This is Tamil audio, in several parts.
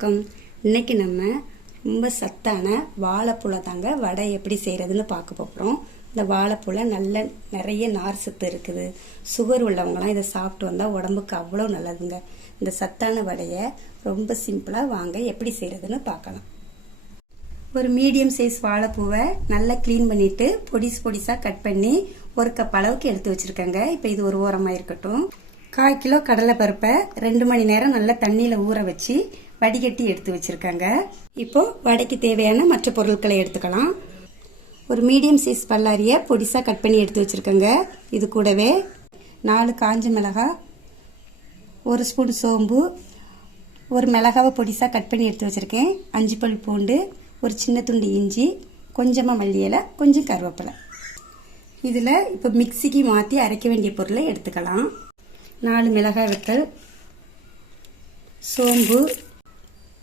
வணக்கம். இன்னைக்கு நம்ம ரொம்ப சத்தான வாழைப்பூலை தாங்க வடை எப்படி செய்கிறதுன்னு பார்க்க போகிறோம். இந்த வாழைப்பூலை நிறைய நார் சத்து இருக்குது. சுகர் உள்ளவங்களாம் இதை சாப்பிட்டு வந்தால் உடம்புக்கு அவ்வளோ நல்லதுங்க. இந்த சத்தான வடையை ரொம்ப சிம்பிளாக வாங்க எப்படி செய்கிறதுன்னு பார்க்கலாம். ஒரு மீடியம் சைஸ் வாழைப்பூவை நல்லா க்ளீன் பண்ணிவிட்டு பொடிசாக கட் பண்ணி 1 கப் அளவுக்கு எடுத்து வச்சுருக்கேங்க. இப்போ இது ஒரு ஓரமாக இருக்கட்டும். 1/4 கிலோ கடலைப்பருப்பை 2 மணி நேரம் நல்லா தண்ணியில் ஊற வச்சு வடிகட்டி எடுத்து வச்சுருக்கேங்க. இப்போது வடைக்கு தேவையான மற்ற பொருட்களை எடுத்துக்கலாம். ஒரு மீடியம் சைஸ் பல்லாரியை பொடிசாக கட் பண்ணி எடுத்து வச்சுருக்கேங்க. இது கூடவே 4 காஞ்ச மிளகாய், 1 ஸ்பூன் சோம்பு, 1 மிளகாவை பொடிசாக கட் பண்ணி எடுத்து வச்சுருக்கேன், 5 பல் பூண்டு, ஒரு சின்ன துண்டு இஞ்சி, கொஞ்சமாக மல்லி இலை, கொஞ்சம் கருவேப்பிலை. இதில் இப்போ மிக்சிக்கு மாற்றி அரைக்க வேண்டிய பொருளை எடுத்துக்கலாம். 4 மிளகாய் வத்தல், சோம்பு,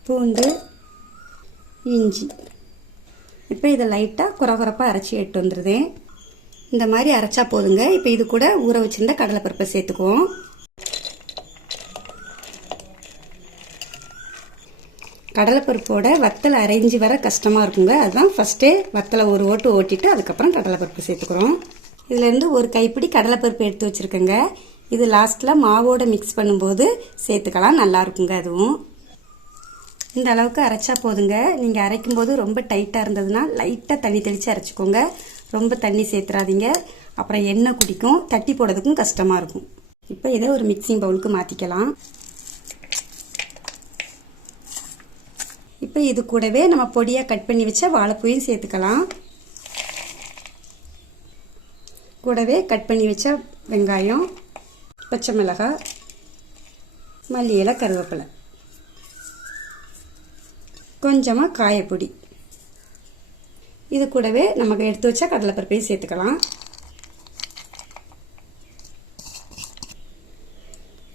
பூண்டு, இஞ்சி. இப்போ இதை லைட்டாக குறகுறப்பாக அரைச்சி எடுத்து வந்துடுதேன். இந்த மாதிரி அரைச்சா போதுங்க. இப்போ இது கூட ஊற வச்சுருந்த கடலைப்பருப்பை சேர்த்துக்குவோம். கடலைப்பருப்போட வத்தல் அரைஞ்சி வர கஷ்டமாக இருக்குங்க. அதுதான் ஃபஸ்ட்டே வத்தலை ஒரு ஓட்டு ஓட்டிட்டு அதுக்கப்புறம் கடலைப்பருப்பு சேர்த்துக்கிறோம். இதுலேருந்து ஒரு கைப்பிடி கடலைப்பருப்பு எடுத்து வச்சுருக்கேங்க. இது லாஸ்ட்டில் மாவோட மிக்ஸ் பண்ணும்போது சேர்த்துக்கலாம், நல்லா இருக்குங்க. அதுவும் இந்த அளவுக்கு அரைச்சா போதுங்க. நீங்கள் அரைக்கும்போது ரொம்ப டைட்டாக இருந்ததுன்னா லைட்டாக தண்ணி தெளித்து அரைச்சிக்கோங்க. ரொம்ப தண்ணி சேர்த்துறாதீங்க, அப்புறம் எண்ணெய் குடிக்கும், தட்டி போடுறதுக்கும் கஷ்டமாக இருக்கும். இப்போ இதை ஒரு மிக்சிங் பவுலுக்கு மாற்றிக்கலாம். இப்போ இது கூடவே நம்ம பொடியாக கட் பண்ணி வச்ச வாழைப்பூவையும் சேர்த்துக்கலாம். கூடவே கட் பண்ணி வச்ச வெங்காயம், பச்சை மிளகாய், மல்லி இலை, கருவேப்பிலை, கொஞ்சமாக காயப்பொடி. இது கூடவே நமக்கு எடுத்து வச்ச கடலைப்பருப்பையும் சேர்த்துக்கலாம்.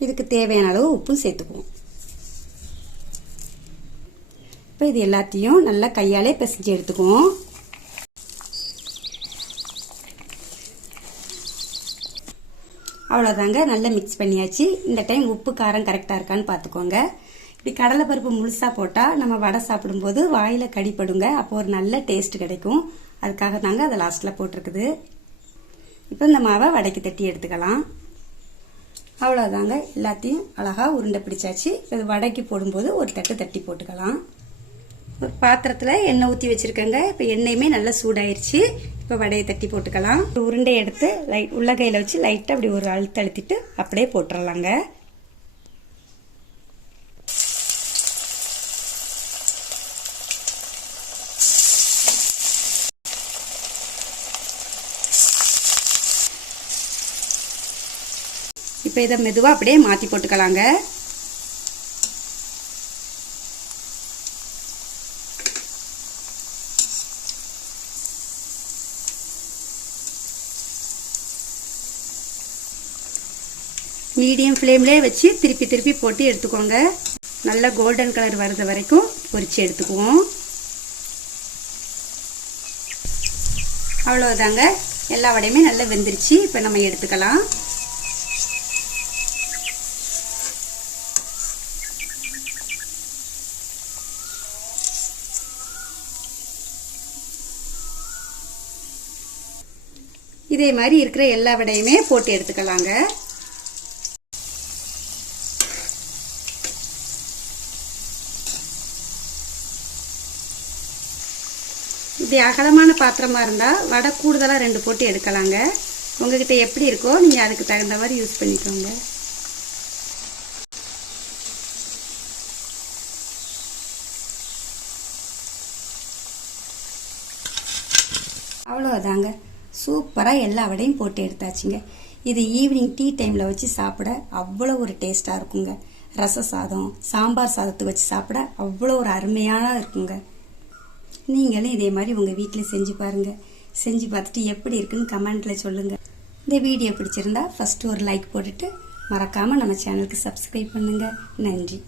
இதுக்கு தேவையான அளவு உப்பும் சேர்த்துக்குவோம். இப்போ இது எல்லாத்தையும் நல்லா கையாலே பிசைஞ்சு எடுத்துக்குவோம். அவ்வளோதாங்க, நல்லா மிக்ஸ் பண்ணியாச்சு. இந்த டைம் உப்பு காரம் கரெக்டாக இருக்கான்னு பார்த்துக்கோங்க. இப்படி கடலைப்பருப்பு முழுசாக போட்டால் நம்ம வடை சாப்பிடும்போது வாயில் கடிப்படுங்க. அப்போ ஒரு நல்ல டேஸ்ட் கிடைக்கும். அதுக்காக தாங்க அதை லாஸ்ட்டில் போட்டிருக்குது. இப்போ இந்த மாவை வடைக்கு தட்டி எடுத்துக்கலாம். அவ்வளோதாங்க, எல்லாத்தையும் அழகாக உருண்டை பிடிச்சாச்சு. இது வடைக்கு போடும்போது ஒரு தட்டு தட்டி போட்டுக்கலாம். ஒரு பாத்திரத்தில் எண்ணெய் ஊற்றி வச்சுருக்கேங்க. இப்போ எண்ணெயுமே நல்லா சூடாயிருச்சு. இப்போ வடையை தட்டி போட்டுக்கலாம். ஒரு உருண்டை எடுத்து உள்ளங்கையில் வச்சு லைட்டாக அப்படி ஒரு அழுத்திட்டு அப்படியே போட்டுடலாங்க. இப்போ இதை மெதுவாக அப்படியே மாற்றி போட்டுக்கலாங்க. மீடியம் ஃப்ளேம்லேயே வச்சு திருப்பி போட்டு எடுத்துக்கோங்க. நல்லா கோல்டன் கலர் வர்றது வரைக்கும் பொரிச்சு எடுத்துக்குவோம். அவ்வளோதாங்க, எல்லா வடையுமே நல்லா வெந்துருச்சு. இப்போ நம்ம எடுத்துக்கலாம். இதே மாதிரி இருக்கிற எல்லா வடையுமே போட்டு எடுத்துக்கலாங்க. இப்படி அகலமான பாத்திரமாக இருந்தால் வடை கூடுதலாக 2 போட்டு எடுக்கலாங்க. உங்ககிட்ட எப்படி இருக்கோ நீங்கள் அதுக்கு தகுந்த மாதிரி யூஸ் பண்ணிக்கோங்க. அவ்வளோதாங்க, சூப்பராக எல்லா வடையும் போட்டு எடுத்தாச்சுங்க. இது ஈவினிங் டீ டைமில் வச்சு சாப்பிட அவ்வளோ ஒரு டேஸ்ட்டாக இருக்குங்க. ரச சாதம், சாம்பார் சாதத்தை வச்சு சாப்பிட அவ்வளோ ஒரு அருமையான இருக்குங்க. நீங்களும் இதே மாதிரி உங்கள் வீட்டில் செஞ்சு பாருங்கள். செஞ்சு பார்த்துட்டு எப்படி இருக்குன்னு கமெண்ட்டில் சொல்லுங்கள். இந்த வீடியோ பிடிச்சிருந்தா ஃபஸ்ட்டு ஒரு லைக் போட்டுட்டு மறக்காமல் நம்ம சேனலுக்கு சப்ஸ்கிரைப் பண்ணுங்கள். நன்றி.